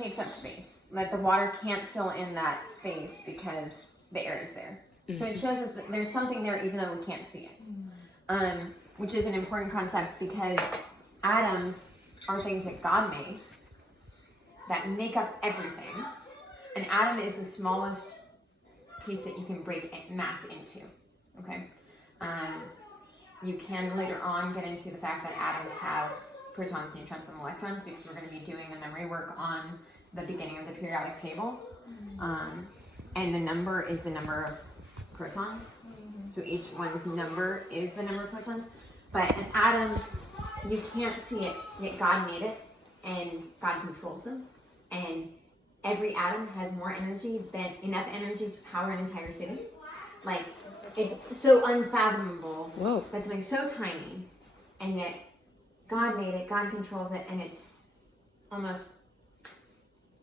takes up space. Like the water can't fill in that space because the air is there. So it shows us that there's something there even though we can't see it. Which is an important concept because atoms are things that God made that make up everything. An atom is the smallest piece that you can break mass into, okay? You can later on get into the fact that atoms have protons, neutrons, and electrons because we're going to be doing the memory work on the beginning of the periodic table. And the number is the number of protons. So each one's number is the number of protons. But an atom, you can't see it, yet God made it, and God controls them. And every atom has more energy than enough energy to power an entire city. Like, it's so unfathomable. Whoa. But something so tiny, and yet God made it, God controls it, and it's almost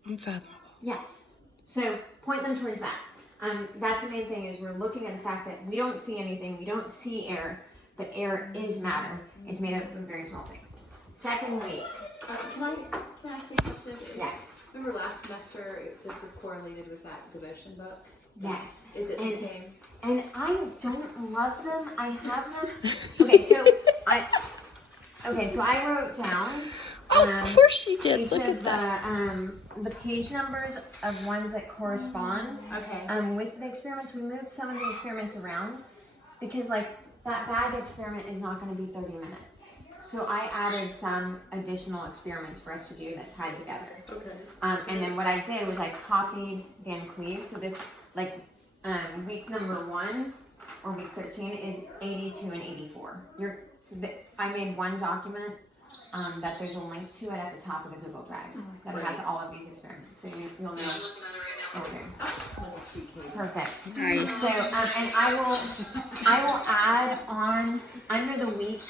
Unfathomable. yes. So point them towards that. That's the main thing is we're looking at the fact that we don't see anything, we don't see air, but air is matter. It's made up of very small things. Second week. Can I ask you a question? Yes. Remember last semester this was correlated with that devotion book? Yes. Is it the same? And I don't love them. I have them. Okay, so I wrote down Of course you did. each Look of at the page numbers of ones that correspond. Okay. With the experiments, we moved some of the experiments around because like that bag experiment is not going to be 30 minutes. So I added some additional experiments for us to do that tied together. Okay. And then what I did was I copied VanCleave. So this, like, week number 1 or week 13 is 82 and 84. I made one document that there's a link to it at the top of the Google Drive that has all of these experiments. So you'll know. Okay. Perfect. Nice. So and I will add on under the week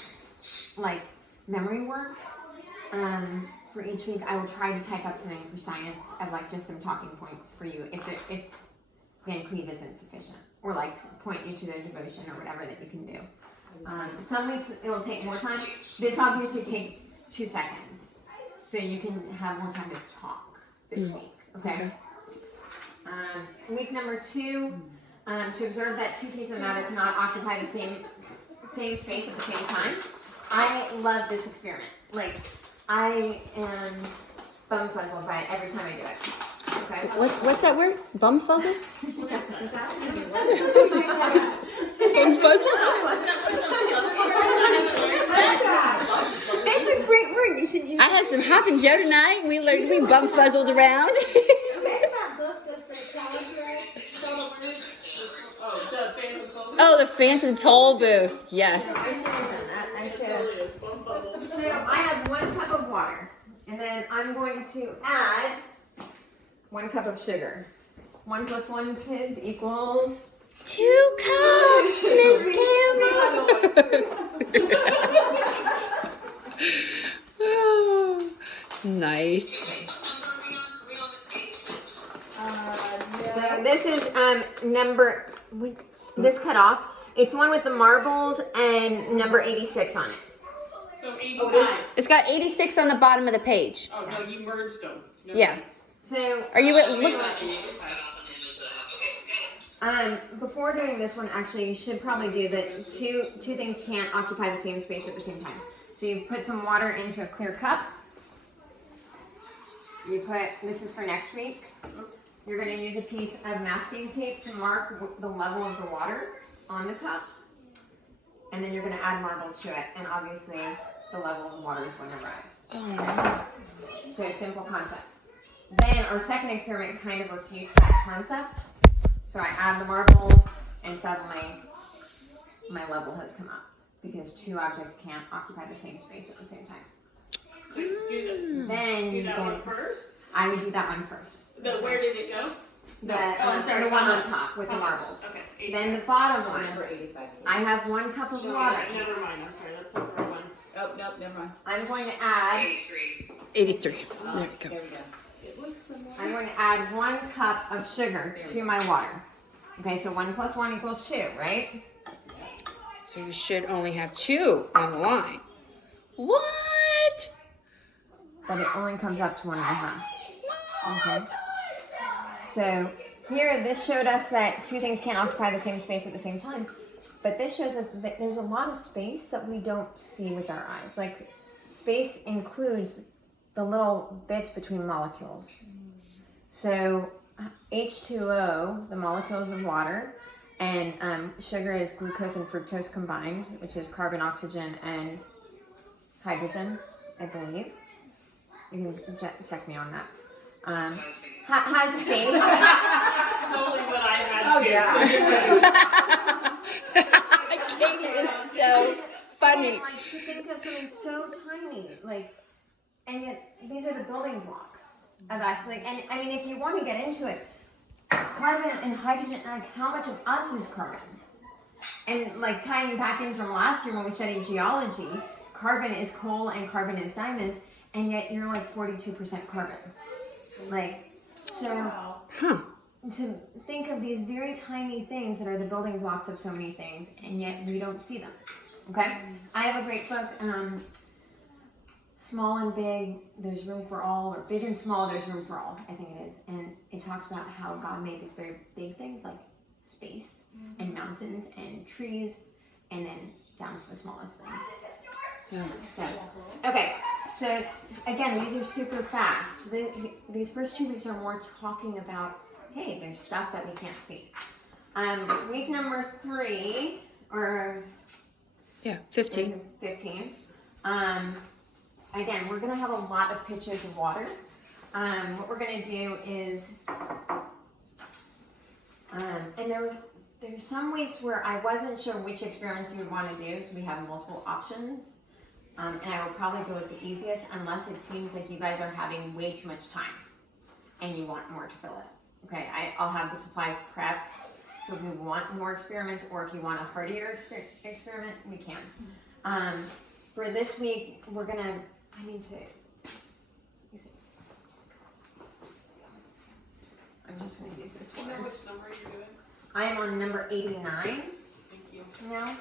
like memory work. For each week, I will try to type up something for science of like just some talking points for you if VanCleave isn't sufficient, or like point you to their devotion or whatever that you can do. Some weeks it will take more time. This obviously takes 2 seconds, so you can have more time to talk this week. Okay. Week number 2, to observe that two pieces of matter cannot occupy the same space at the same time. I love this experiment. Like, I am bumfuzzled by it every time I do it. Okay. What's that word? Bumfuzzled? Is that It's a great word. You should use I had some hopping Joe tonight. We learned we bumfuzzled around. Oh, the Phantom Toll booth. Yes. I should have done that. I should have. So I have 1 cup of water, and then I'm going to add 1 cup of sugar. 1 plus 1, kids, equals 2 cups, Miss Carrie. Oh, nice. So this is number this cut off. It's the one with the marbles and number 86 on it. So 85. It's got 86 on the bottom of the page. Oh, no, you merged them. Never Yeah. mind. So Are you at look? before doing this one, actually, you should probably do that. Two things can't occupy the same space at the same time. So you put some water into a clear cup. You put, this is for next week. You're going to use a piece of masking tape to mark the level of the water on the cup. And then you're going to add marbles to it. And obviously, the level of the water is going to rise. Oh, no. So simple concept. Then our second experiment kind of refutes that concept. So I add the marbles, and suddenly my level has come up because 2 objects can't occupy the same space at the same time. So do Then that one first. I would do that one first. Where did it go? I'm sorry, the one on top with the marbles. Okay. 85. Then the bottom one, Number 85. I have 1 cup of water. Never mind. I'm sorry. That's not the right one. Oh, nope, never mind. I'm going to add 83. There we go. There we go. It looks similar. I'm going to add 1 cup of sugar to my water. Okay, so 1 plus 1 equals 2, right? So you should only have 2 on the line. What? But it only comes up to 1.5. Okay. So here, this showed us that two things can't occupy the same space at the same time. But this shows us that there's a lot of space that we don't see with our eyes. Like, space includes the little bits between molecules. So H2O, the molecules of water, and sugar is glucose and fructose combined, which is carbon, oxygen, and hydrogen, I believe. You can check me on that. Has space. Totally what I had too. Katie is so funny. And, like, to think of something so tiny, like, and yet these are the building blocks of us. Like, and I mean, if you want to get into it, carbon and hydrogen, like, how much of us is carbon? And like tying back in from last year when we studied geology, carbon is coal and carbon is diamonds, and yet you're like 42% carbon. Like, so to think of these very tiny things that are the building blocks of so many things, and yet we don't see them. Okay? I have a great book, Small and Big, There's Room for All, or Big and Small, There's Room for All, I think it is. And it talks about how God made these very big things like space and mountains and trees, and then down to the smallest things. Yeah. So, okay, so again, these are super fast. These first 2 weeks are more talking about, hey, there's stuff that we can't see. Week number 3, or 15. 15. Again, we're gonna have a lot of pictures of water. What we're gonna do is, and there's some weeks where I wasn't sure which experiments you would want to do, so we have multiple options. And I will probably go with the easiest unless it seems like you guys are having way too much time and you want more to fill it. Okay, I'll have the supplies prepped. So if you want more experiments or if you want a hardier experiment, we can. For this week, we're gonna, let me see. I'm just gonna use this Do you one. know which number you're doing? I am on number 89 Thank you. now.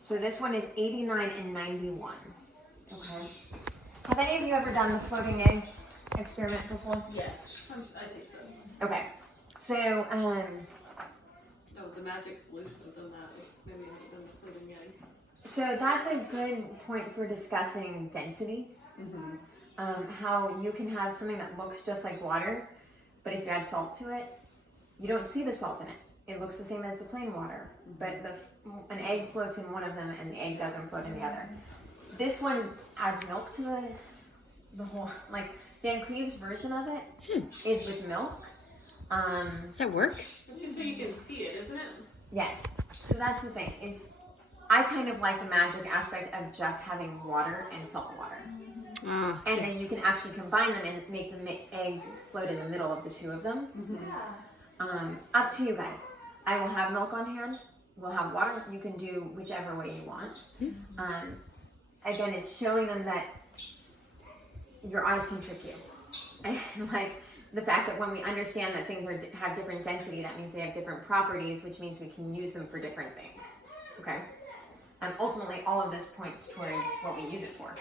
So this one is 89 and 91. Okay. Have any of you ever done the floating egg experiment before? Yes. I think so. Okay. So, No, the magic solution of done that was maybe done the floating egg. so that's a good point for discussing density. How you can have something that looks just like water, but if you add salt to it, you don't see the salt in it. It looks the same as the plain water, but an egg floats in one of them and the egg doesn't float in the other. This one adds milk to the whole, like VanCleave's version of it is with milk. Does that work? It's just so you can see it, isn't it? Yes. So that's the thing, is I kind of like the magic aspect of just having water and salt water. And then you can actually combine them and make the egg float in the middle of the two of them. Up to you guys. I will have milk on hand. We'll have water. You can do whichever way you want. Again, it's showing them that your eyes can trick you. And like the fact that when we understand that things have different density, that means they have different properties, which means we can use them for different things. Okay? Ultimately, all of this points towards what we use it for,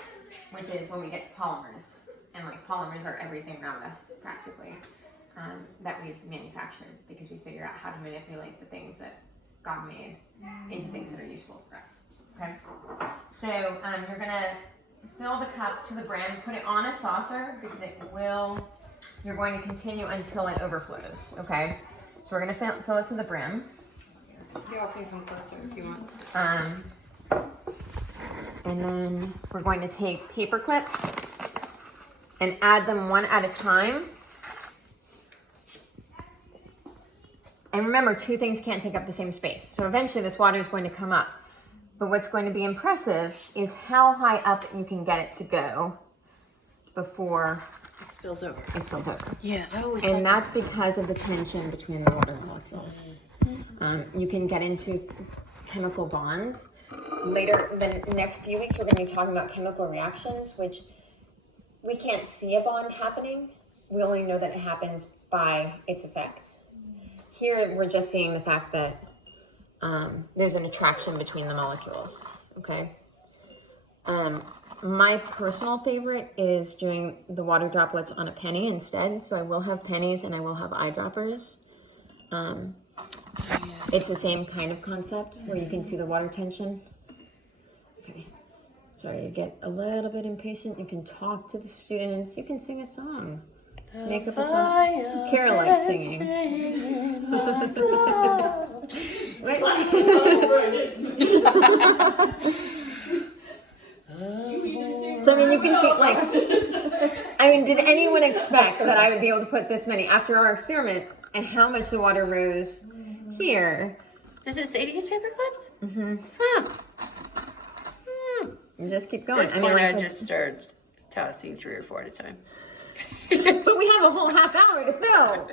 which is when we get to polymers. And like polymers are everything around us, practically, that we've manufactured, because we figure out how to manipulate the things that God made into things that are useful for us. Okay? So you're gonna fill the cup to the brim, put it on a saucer, because you're going to continue until it overflows. Okay? So we're gonna fill it to the brim. Y'all can come closer if you want. And then we're going to take paper clips and add them one at a time. And remember, two things can't take up the same space. So eventually this water is going to come up. But what's going to be impressive is how high up you can get it to go before It spills over. it spills over. Yeah, I always And like that's because of the tension between the water molecules. You can get into chemical bonds. Later, the next few weeks, we're going to be talking about chemical reactions, which we can't see a bond happening. We only know that it happens by its effects. Here, we're just seeing the fact that there's an attraction between the molecules, okay? My personal favorite is doing the water droplets on a penny instead. So I will have pennies and I will have eyedroppers. It's the same kind of concept where you can see the water tension. Okay. Sorry, you get a little bit impatient. You can talk to the students. You can sing a song. Make up a song. Kara likes singing. Wait. So I mean, you can see, like, I mean, did anyone expect that I would be able to put this many after our experiment and how much the water rose here? Does it say to use paper clips? Mm-hmm. Huh. And just keep going. This point, I just started tossing 3 or 4 at a time. But we have a whole half hour to fill.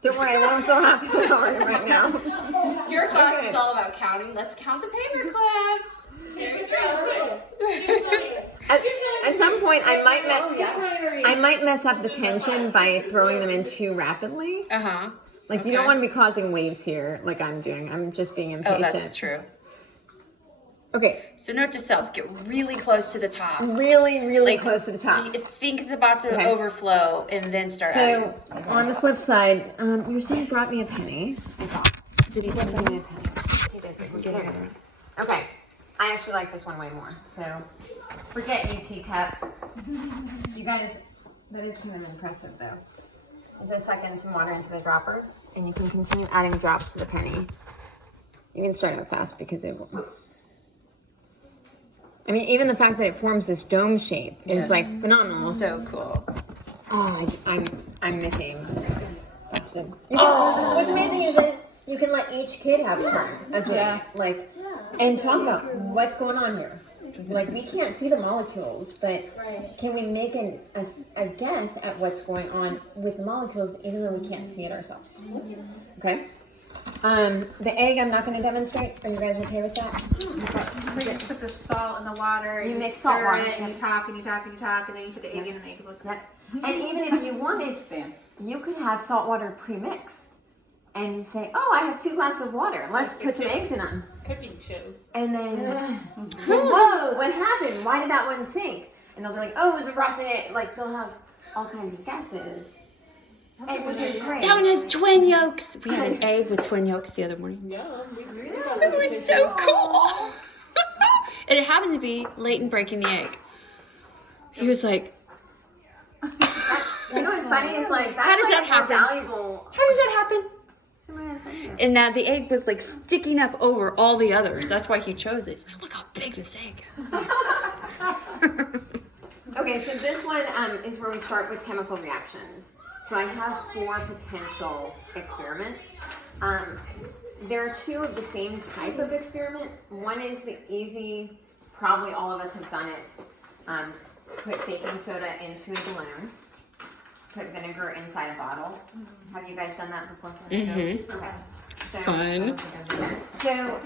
Don't worry, I won't fill half an hour right now. Your class is all about counting. Let's count the paper clips. There you go. At some point, I might mess up the tension by throwing them in too rapidly. Uh-huh. Like, you don't want to be causing waves here like I'm doing. I'm just being impatient. Oh, that's true. Okay. So note to self, get really close to the top. Really, really close to the top. You think it's about to overflow and then start adding. So, on the flip side, your son brought me a penny. I thought. Did he bring me a penny? He did. There it is. Okay. I actually like this one way more. So, forget you, teacup. You guys, that is kind of impressive, though. Just sucking some water into the dropper, and you can continue adding drops to the penny. You can start out fast because it will. I mean, even the fact that it forms this dome shape is like phenomenal. So cool. Oh, I'm missing. Just busted. What's amazing is that you can let each kid have a turn of doing it, like, and talk about what's going on here. Like, we can't see the molecules, but can we make a guess at what's going on with the molecules, even though we can't see it ourselves? Okay. The egg, I'm not going to demonstrate. Are you guys okay with that? We just put the salt in the water. You and mix stir salt water, it, and yep. you talk and you talk and you talk, and then you put the egg in and the egg looks. Yep. And even if you wanted, you could have salt water pre-mixed and say, oh, I have 2 glasses of water. Let's put some eggs in them. Cooking show. And then, whoa, what happened? Why did that one sink? And they'll be like, oh, it was a rotten egg. Like, they'll have all kinds of guesses. And, which is great. That one has twin yolks. We had an egg with twin yolks the other morning. Yeah, It was so cool. And it happened to be Leighton breaking the egg. He was like, You know what's funny is like, that's How does like that happen? more valuable. how does that happen? Somebody has something. And that the egg was like sticking up over all the others. That's why he chose it. He's like, look how big this egg is. Okay, so this one is where we start with chemical reactions. So I have 4 potential experiments. There are 2 of the same type of experiment. One is the easy, probably all of us have done it. Put baking soda into a balloon. Put vinegar inside a bottle. Have you guys done that before? Mm-hmm. Okay. So, Fun. So,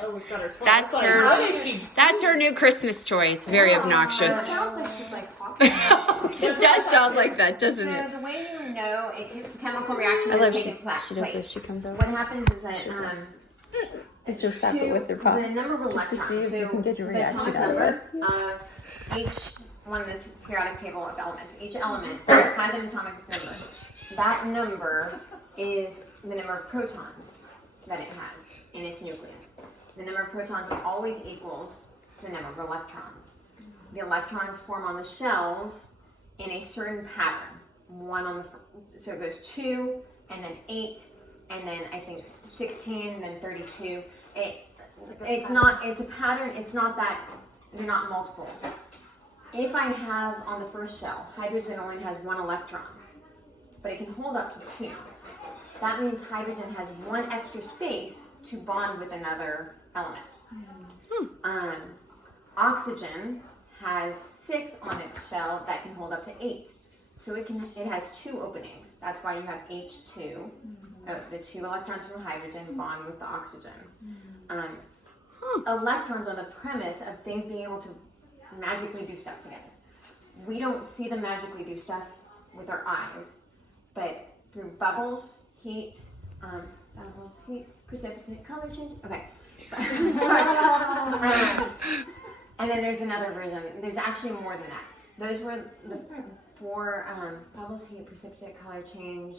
Oh, we've got her toy. That's Like, her- How is she? That's her new Christmas toy. It's very obnoxious. It sounds like she's like talking. It does sound like that, doesn't so it? the way you know chemical reaction I love is she taking does place. this. She comes over. What happens is that And she'll stop it with her paw. the number of Just to electrons, see if you can get a the reaction atomic out of number of each one of the periodic table of elements, each element has an atomic number. That number is the number of protons that it has in its nucleus. The number of protons always equals the number of electrons. The electrons form on the shells in a certain pattern. One on the so it goes 2, and then 8, and then I think 16, and then 32. It's a pattern. It's not that they're not multiples. If I have on the first shell, hydrogen only has 1 electron, but it can hold up to 2. That means hydrogen has 1 extra space to bond with another element. Oxygen has 6 on its shell that can hold up to 8. So it has 2 openings. That's why you have H2. The 2 electrons from hydrogen bond with the oxygen. Electrons are the premise of things being able to magically do stuff together. We don't see them magically do stuff with our eyes, but through bubbles, heat, precipitate, color change. Okay, And then there's another version. There's actually more than that. Those were the 4 bubbles, heat, precipitate, color change.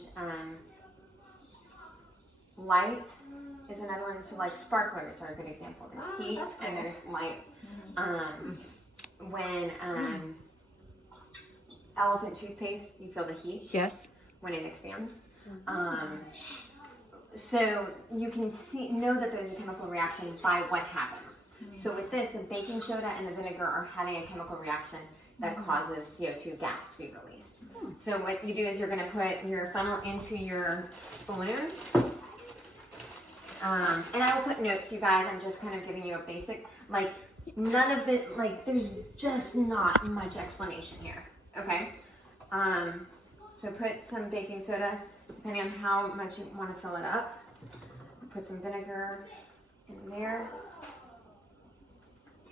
Light is another one. So like sparklers are a good example. There's heat and there's light. When elephant toothpaste, you feel the heat. Yes. When it expands. So you can know that there's a chemical reaction by what happens. So with this, the baking soda and the vinegar are having a chemical reaction that causes CO2 gas to be released. So what you do is you're going to put your funnel into your balloon. And I will put notes, you guys. I'm just kind of giving you a basic, like none of the, like there's just not much explanation here. Okay. So put some baking soda, depending on how much you want to fill it up. Put some vinegar in there.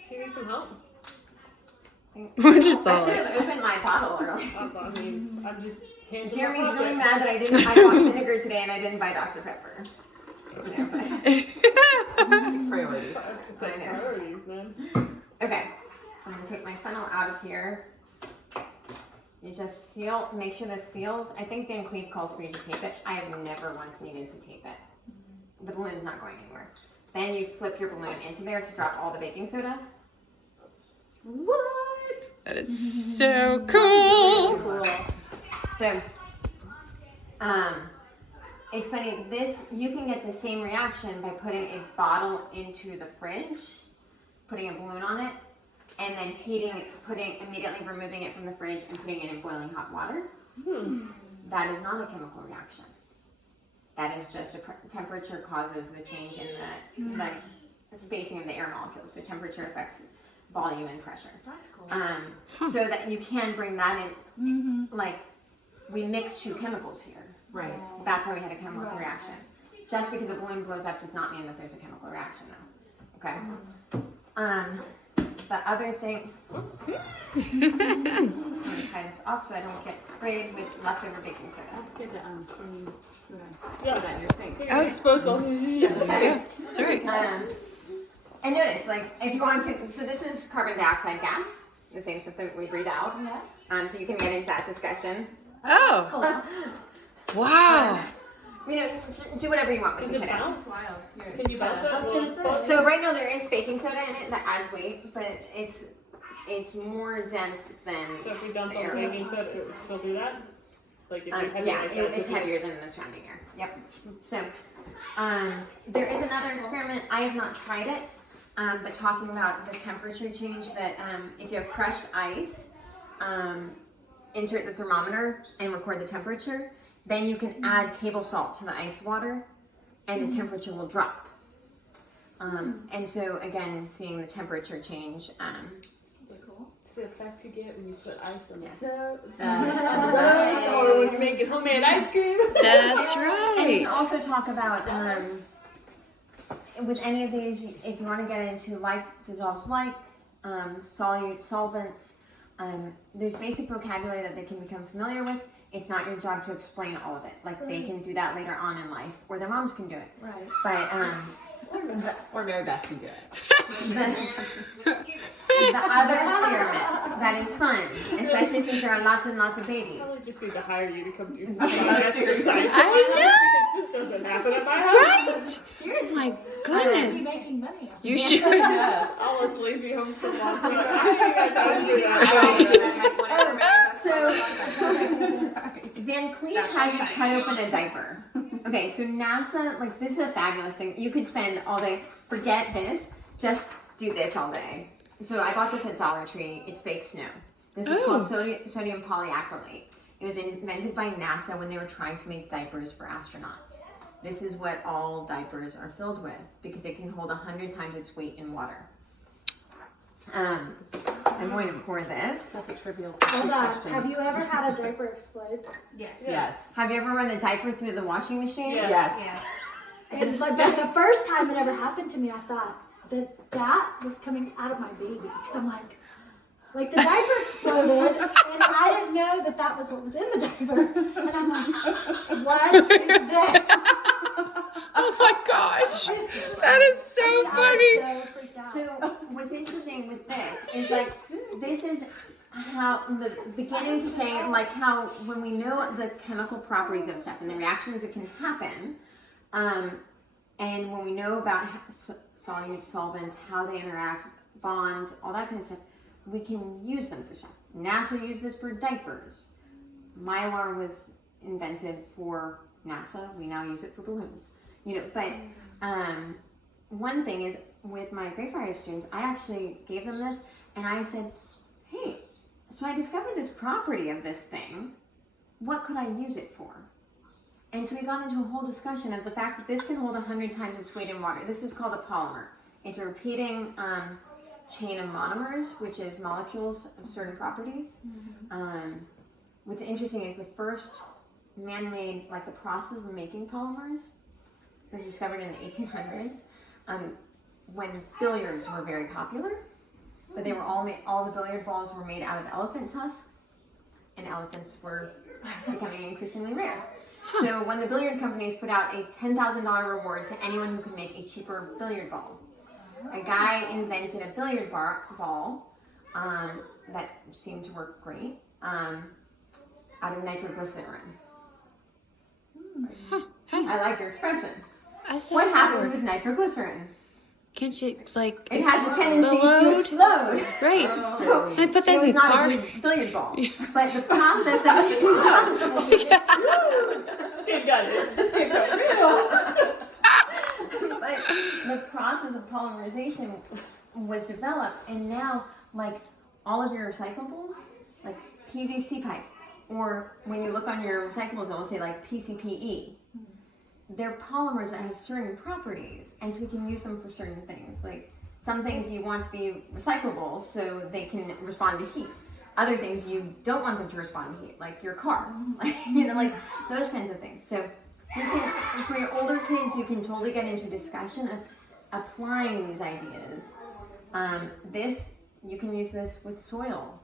Do you need some help? We're just I all should have opened my bottle earlier. I mean, I'm just handing Jeremy's really mad that I didn't buy hot vinegar today and I didn't buy Dr. Pepper. You know, but- Priorities. I know. Priorities, man. Okay, so I'm gonna take my funnel out of here. You just seal, make sure this seals. I think VanCleave calls for you to tape it. I have never once needed to tape it. The balloon is not going anywhere. Then you flip your balloon into there to drop all the baking soda. What? That is so cool. Cool. So, it's funny, you can get the same reaction by putting a bottle into the fridge, putting a balloon on it, and then immediately removing it from the fridge and putting it in boiling hot water. That is not a chemical reaction. That is just temperature causes the change in the spacing of the air molecules. So temperature affects volume and pressure. That's cool. So that you can bring that in, like we mix 2 chemicals here. Right. That's why we had a chemical reaction. Just because a balloon blows up does not mean that there's a chemical reaction though. Okay. The other thing, I'm gonna tie this off so I don't get sprayed with leftover baking soda. That's good to clean. Yeah. Put that in your sink. Oh, Disposal. Yeah, that's right. And notice, like, if you want to, so this is carbon dioxide gas, the same stuff that we breathe out. Yeah. So you can get into that discussion. Oh, Cool. wow. You know, do whatever you want with Does the it kiddos. bounce? Wild. Can you bounce I was gonna that? Well, say. So right now there is baking soda in it that adds weight, but it's more dense than. So if we dump Air. on baking soda, it would still do that? Like if you have Yeah, it's heavier than the surrounding air. Yep. So there is another experiment. I have not tried it, but talking about the temperature change that if you have crushed ice, insert the thermometer and record the temperature. Then you can add table salt to the ice water, and the temperature will drop. And so again, seeing the temperature change. Super cool. It's the effect you get when you put ice on the Yes. stove. Right. Or when you're making homemade ice cream. That's And you right. can also talk about with any of these, if you want to get into like dissolves like, solute solvents, there's basic vocabulary that they can become familiar with. It's not your job to explain all of it. Like they can do that later on in life, or their moms can do it. Right. But Or Mary Beth can do it. the other experiment that is fun, especially since there are lots and lots of babies. I just need to hire you to come do some exercise. I Because this doesn't happen at my house. Right? Seriously. Oh my I should be goodness. making money. You should. Yes. All us lazy homeschool moms. I ain't got time to do that. So VanCleave has you cut open a diaper. Okay, so NASA, like this is a fabulous thing. You could spend all day, forget this, just do this all day. So I bought this at Dollar Tree. It's fake snow. This is called sodium polyacrylate. It was invented by NASA when they were trying to make diapers for astronauts. This is what all diapers are filled with because it can hold 100 times its weight in water. I'm going to pour this. That's a trivial Hold on. question. Have you ever had a diaper explode? Yes. Yes. Have you ever run a diaper through the washing machine? Yes. Yes. And but the first time it ever happened to me, I thought that was coming out of my baby because I'm like the diaper exploded, and I didn't know that was what was in the diaper, and I'm like, what is this? Oh my gosh. That is so funny. I was so freaked out. So what's interesting with this is like this is how the beginning to say like how when we know the chemical properties of stuff and the reactions that can happen, and when we know about solute solvents, how they interact, bonds, all that kind of stuff, we can use them for stuff. NASA used this for diapers. Mylar was invented for NASA. We now use it for balloons. You know, but one thing is with my Great Fire students, I actually gave them this and I said, hey, so I discovered this property of this thing. What could I use it for? And so we got into a whole discussion of the fact that this can hold 100 times its weight in water. This is called a polymer. It's a repeating chain of monomers, which is molecules of certain properties. What's interesting is the first man-made, like the process of making polymers was discovered in the 1800s when billiards were very popular, but they were all the billiard balls were made out of elephant tusks, and elephants were becoming increasingly rare. So when the billiard companies put out a $10,000 reward to anyone who could make a cheaper billiard ball, a guy invented a billiard ball that seemed to work great out of nitroglycerin. I like your expression. What happens with nitroglycerin? Can't you like? It has a tendency to explode. Right. So I put that it in was the not car. a good billiard ball, but the process of Okay, got it. Let's keep going. but the process of polymerization was developed, and now like all of your recyclables, like PVC pipe, or when you look on your recyclables, it will say like PCPE. They're polymers that have certain properties, and so we can use them for certain things. Like some things you want to be recyclable so they can respond to heat. Other things you don't want them to respond to heat, like your car, like, you know, like those kinds of things. So you can, for your older kids, you can totally get into a discussion of applying these ideas. You can use this with soil.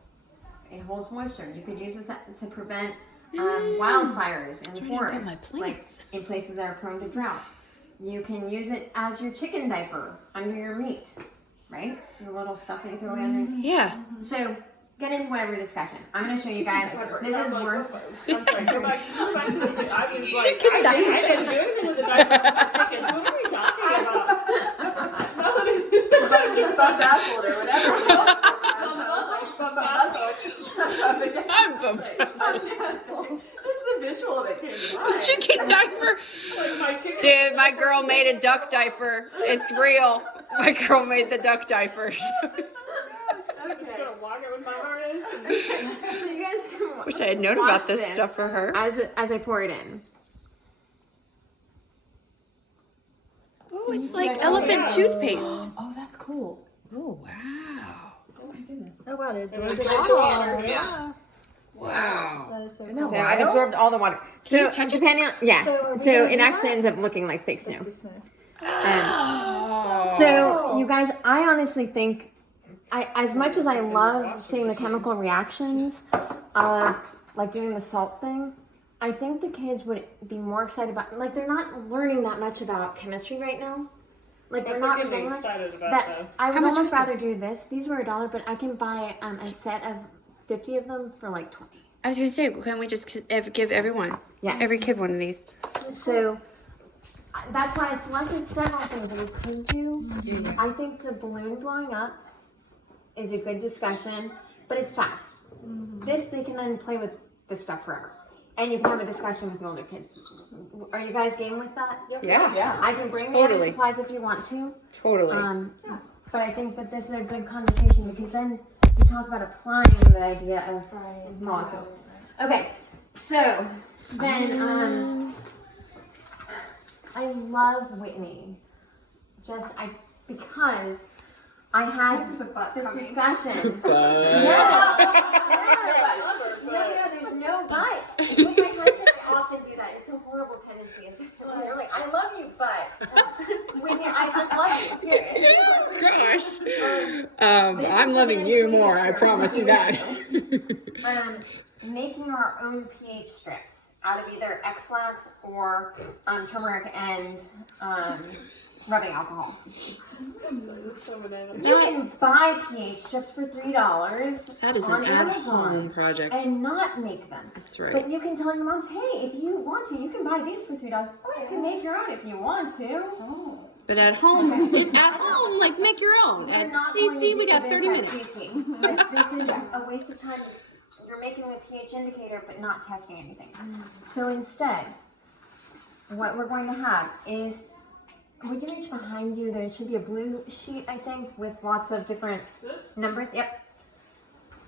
It holds moisture. You could use this to prevent wildfires in the forest, like in places that are prone to drought. You can use it as your chicken diaper under your meat, right? The little stuff that you throw away under. Yeah. So get into whatever discussion. I'm going to show you guys. This is worth. I'm sorry, go back to the chicken. I was like, Chicken I didn't do anything with the diaper for chickens. What are we talking about? No, it's Bub Baffled or whatever. I'm bummed. Just the visual that came to mind. Chicken diaper. Like my chicken. Dude, my girl made a duck diaper. It's real. My girl made the duck diapers. I'm just gonna walk it with my harness. So you guys can Wish I had known about this stuff for her. as I pour it in. Oh, it's like elephant toothpaste. Oh, that's cool. Oh, wow. Oh my goodness. Oh, what is And it? it's like water. Yeah. Wow. That is so Isn't cool. that So I've wild? absorbed all the water. Can So you touch it? depending on yeah, So are we so gonna it do actually that? ends up looking like fake snow. Oh. So you guys, I honestly think, as much as I love seeing the chemical reactions of like doing the salt thing, I think the kids would be more excited about, like they're not learning that much about chemistry right now. Like But they're they're not getting learning excited about that. them. I would How much almost is rather this? do this. These were $1, but I can buy a set of 50 of them for like 20. I was gonna say, can we just give everyone, Yes. every kid one of these? So that's why I selected several things that we could do. I think the balloon blowing up is a good discussion, but it's fast. This, they can then play with this stuff forever. And you can have a discussion with the older kids. Are you guys game with that? Yeah. Yeah. I can bring the other Totally. supplies if you want to. Totally. But I think that this is a good conversation because then you talk about applying the idea of molecules. Okay, so then I love Whitney. Because I had There's a butt this coming. discussion. No, there's no but. With my husband, I often do that. It's a horrible tendency. It's like, I love you, but Whitney, I just love you. Period. Gosh. I'm loving you more, I promise you that. Making our own pH strips. out of either X-Lax or turmeric and rubbing alcohol. You can buy pH strips for $3 That is on an Amazon at-home project. and not make them. That's right. But you can tell your moms, hey, if you want to, you can buy these for $3, or you can make your own if you want to. But at home, at home, like make your own. We're At not going to CC, do we got this 30 at minutes. CC. Like, this is a waste of time. You're making a pH indicator, but not testing anything. So instead, what we're going to have is, would you reach behind you? There should be a blue sheet, I think, with lots of different numbers. Yep.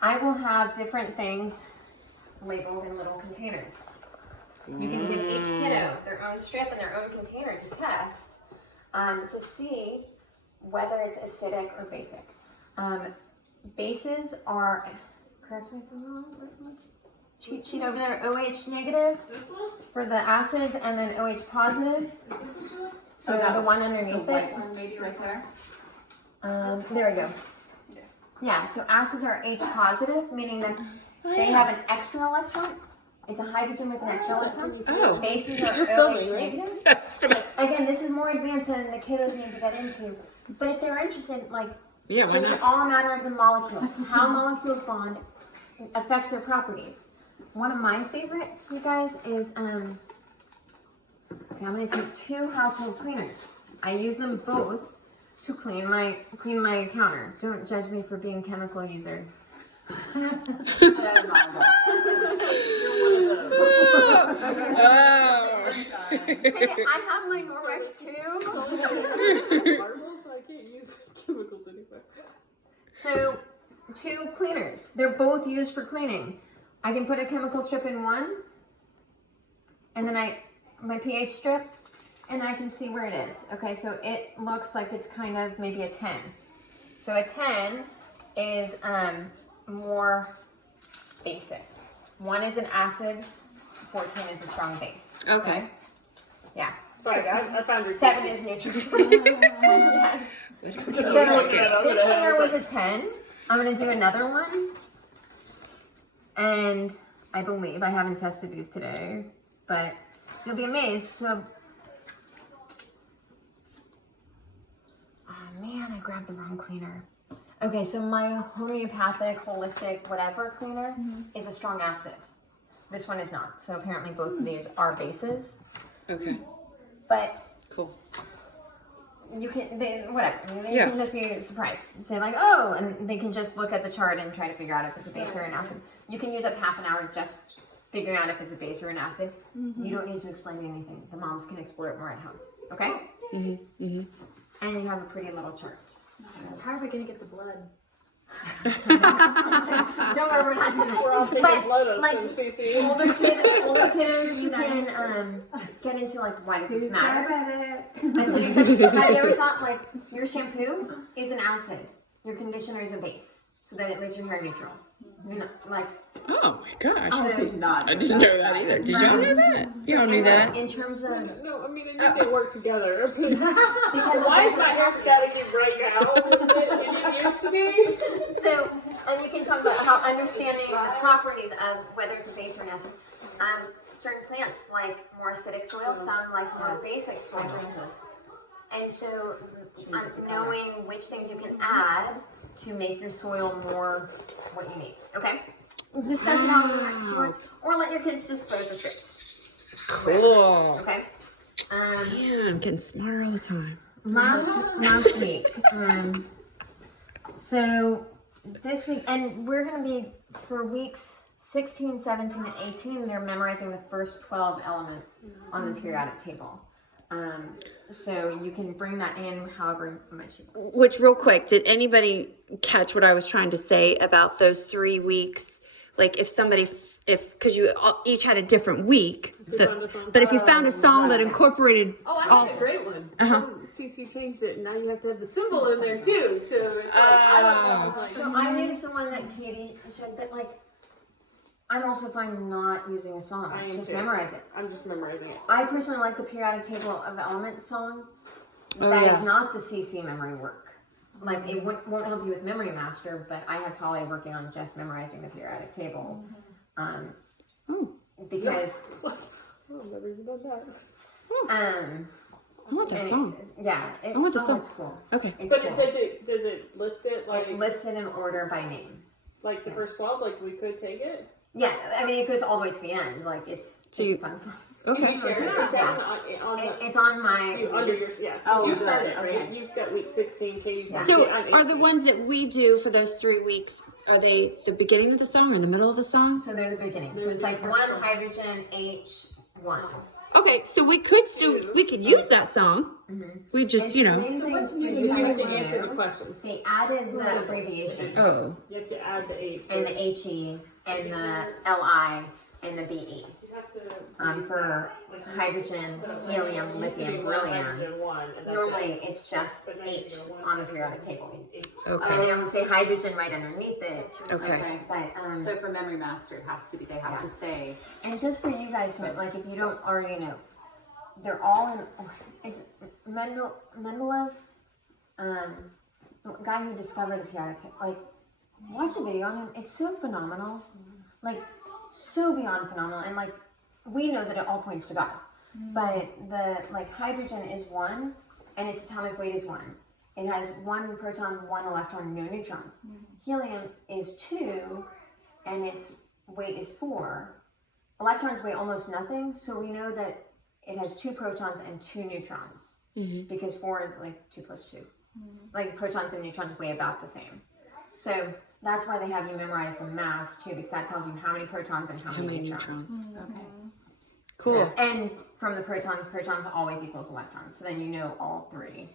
I will have different things labeled in little containers. You can give each kiddo their own strip and their own container to test to see whether it's acidic or basic. Bases are, correct me if I'm wrong, what's cheat sheet over there, OH negative for the acids and then OH positive. So the one underneath it. One maybe right there. There we go. Yeah, so acids are H positive, meaning that they have an extra electron. It's a hydrogen with an extra electron. Oh. Bases are OH negative. Again, this is more advanced than the kiddos need to get into. But if they're interested, like, Yeah, why it's not? all a matter of the molecules. How molecules bond affects their properties. One of my favorites, you guys, is okay, I'm gonna take 2 household cleaners. I use them both to clean my counter. Don't judge me for being a chemical user. Oh. Hey, I have my Norwex too. Marbles, so I can't use chemicals anywhere. So, 2 cleaners. They're both used for cleaning. I can put a chemical strip in one, and then my pH strip, and I can see where it is. Okay, so it looks like it's kind of maybe a 10. So a 10 is more basic. 1 is an acid, 14 is a strong base. Okay. Yeah. Sorry, I found your 7 is neutral. Let's So go. this cleaner was a 10. I'm gonna do another one. And I believe, I haven't tested these today, but you'll be amazed. So, oh man, I grabbed the wrong cleaner. Okay, so my homeopathic, holistic, whatever cleaner is a strong acid. This one is not. So apparently both of these are bases. Okay, But cool. you can, whatever. They Yeah. can just be surprised. Say like, oh, and they can just look at the chart and try to figure out if it's a base or an acid. You can use up half an hour just figuring out if it's a base or an acid. You don't need to explain anything. The moms can explore it more at home. Okay? And you have a pretty little chart. How are we gonna get the blood? Don't worry, we're not doing that. We're all taking But, blood like, from CC. older kiddos, you can get into like, why does this matter? I said, have you ever thought like your shampoo is an acid, your conditioner is a base, so that it leaves your hair neutral. You know, like Oh my gosh. so, I didn't know that either. Did y'all know that? Y'all knew that? in terms of No, I mean, I knew they work together. because Why is my hair staticky right now? It didn't used to be. so, and you can talk about how understanding the properties of whether it's a base or an acid. Certain plants like more acidic soil, some like more basic soil. And so, knowing which things you can add to make your soil more what you need. Okay? Discuss it out, or let your kids just play with the strips. Cool. Okay? Man, I'm getting smarter all the time. Last week. So this week, and we're going to be for weeks 16, 17, and 18, they're memorizing the first 12 elements on the periodic table. So you can bring that in however much you want. Which, real quick, did anybody catch what I was trying to say about those 3 weeks? Like, if somebody, because you each had a different week, but if you found a song that incorporated Oh, I all, had a great one. Uh-huh. CC changed it, and now you have to have the symbol in there too. So it's like, I don't know. Like, So I use the one that Katie showed, but like, I'm also fine not using a song. I am Just too. memorize it. I'm just memorizing it. I personally like the periodic table of elements song. Oh, That yeah. is not the CC memory work. Like it won't help you with Memory Master, but I have Holly working on just memorizing the periodic table. Oh. Because never even done that. I want that song. Yeah. I want the song. It's cool. Okay. It's But cool. does it list it like It lists it in order by name. like the first 12? Like we could take it? Yeah, I mean it goes all the way to the end. Like it's So you- a fun song. Okay. Share it. Is that on the, It's on my. under your yeah? Oh, You good. started right. Okay. You've got week 16. Katie's on So on are the 18. ones that we do for those 3 weeks, are they the beginning of the song or the middle of the song? So they're the beginning. So it's like 1 hydrogen H1. Okay, so we could use that song. We just, So what's new to You have to do? answer the question. They added the abbreviation Oh. You have to add the H. and the HE and the LI and the BE You have to for hydrogen, helium, lithium, beryllium. Normally it's just H on the periodic table. And Okay. they don't say hydrogen right underneath it. Okay. But So for Memory Master, it has to be, they have to say. and just for you guys, like if you don't already know, they're all in. It's Mendeleev, the guy who discovered the periodic table. Like, watch a video on him. It's so phenomenal, like so beyond phenomenal. And like we know that it all points to God, but the like hydrogen is 1, and its atomic weight is 1. It has 1 proton, 1 electron, no neutrons. Helium is 2, and its weight is 4. Electrons weigh almost nothing, so we know that it has 2 protons and 2 neutrons, because 4 is like 2 plus 2. Like protons and neutrons weigh about the same. So that's why they have you memorize the mass too, because that tells you how many protons and how many neutrons. Okay. Cool. So, and from the protons always equals electrons. So then you know all 3.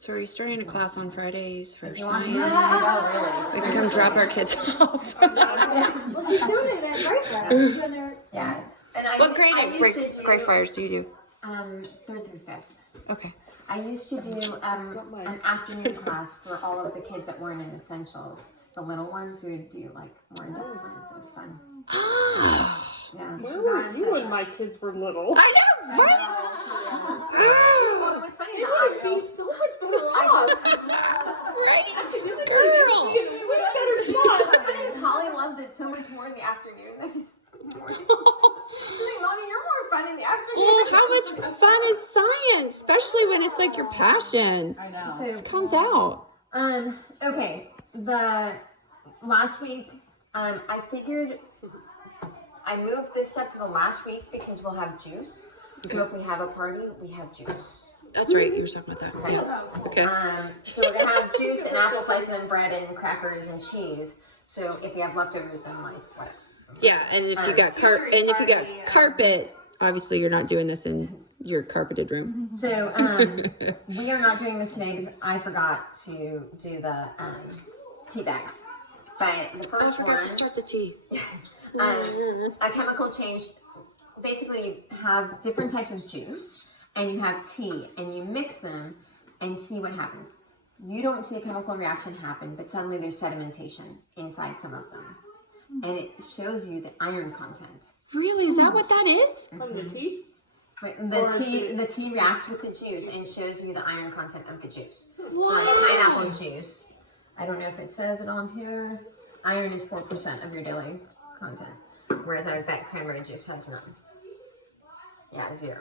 So are you starting a class on Fridays for If you want to science? know, We can come drop our kids off. Well, she's doing it at Grapefruit. She's doing her. yeah. And I, What grade I at used to do, Great Friars do you do? 3rd through 5th. Okay. I used to do an afternoon class for all of the kids that weren't in essentials. The little ones, we would do like more in-depth science. It was fun. Yeah. Where were you when my kids were little? I know, right? Well, what's funny is It would be so much better off. what's funny is Holly loved it so much more in the afternoon than in the morning. She's like, Mommy, you're more fun in the afternoon. Well, how much fun is science, especially when it's like your passion? I know. It comes out. Okay. The last week, I figured I moved this stuff to the last week because we'll have juice. So if we have a party, we have juice. That's right. You were talking about that. Yeah. Okay. So we're gonna have juice and apple slices and bread and crackers and cheese. So if you have leftovers, then like whatever. Yeah, and if you got carpet, obviously you're not doing this in your carpeted room. So we are not doing this today because I forgot to do the tea bags. But the I first forgot one, to start the tea. a chemical change. Basically, you have different types of juice and you have tea, and you mix them and see what happens. You don't see a chemical reaction happen, but suddenly there's sedimentation inside some of them, and it shows you the iron content. Really? Is that what that is? From the tea? The tea reacts with the juice and shows you the iron content of the juice. So like Wow. pineapple juice, I don't know if it says it on here. Iron is 4% of your daily content, whereas I bet cranberry juice has none. Yeah, 0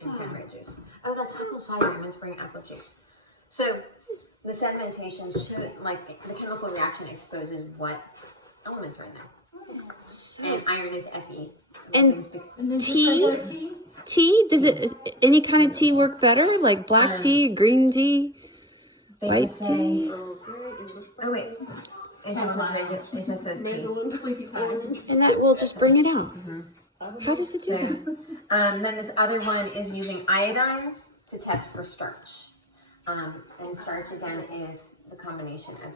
in cranberry juice. Oh, that's apple cider. I meant to bring apple juice. So the sedimentation should, like, the chemical reaction exposes what elements are in there. And iron is Fe. And And then just Tea? regular tea. Tea? Does any kind of tea work better? Like black tea, green tea, they white just say, tea? oh wait, it just says tea. Sleepy time. And that will just bring it out. How does it do So, that? then this other one is using iodine to test for starch. And starch again is the combination of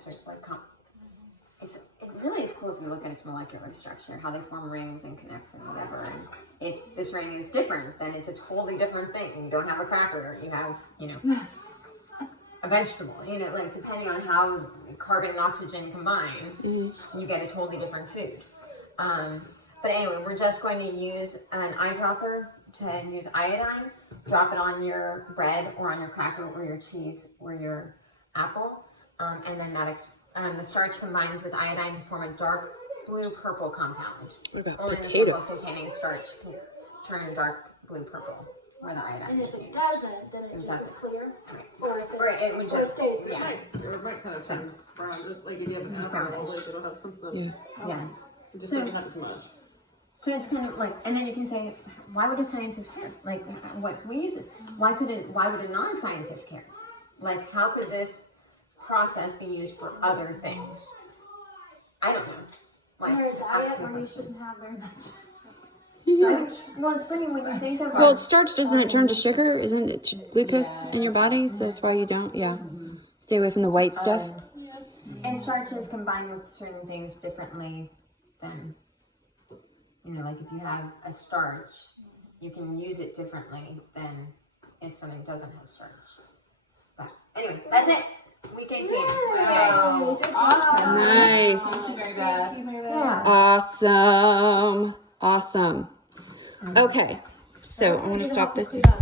it really is cool if you look at its molecular structure, how they form rings and connect and whatever. And if this ring is different, then it's a totally different thing. You don't have a cracker, you have, a vegetable. Like depending on how carbon and oxygen combine, you get a totally different food. But anyway, we're just going to use an eyedropper to use iodine. Drop it on your bread or on your cracker or your cheese or your apple. And then the starch combines with iodine to form a dark blue-purple compound. What about Only the samples potatoes? containing starch turn a dark blue purple where the eye And if is. it doesn't, then it It just is doesn't. clear. Right. Or if Or it would or just stays the yeah. same. It might kind of turn brown, just like if you have an Just apple, brownish. like it'll have something. Yeah. It just So- doesn't have as much. So it's kind of like, and then you can say, why would a scientist care? Like, what we use this. Why would a non-scientist care? Like, how could this process be used for other things? I don't know. Like, Or a ask diet the where you question. shouldn't have very much. Well, it's funny when you think of Well, starch doesn't it turn to sugar? Isn't it glucose in your body? So that's why you don't. Yeah. Stay away from the white stuff. and starch is combined with certain things differently than, you know, like if you have a starch, you can use it differently than if something doesn't have starch. But anyway, that's it. Week 18. Wow. Awesome. Nice. Thank you, Mary Beth. Yeah. Awesome. Awesome. Okay. So I'm gonna stop this. Clean up.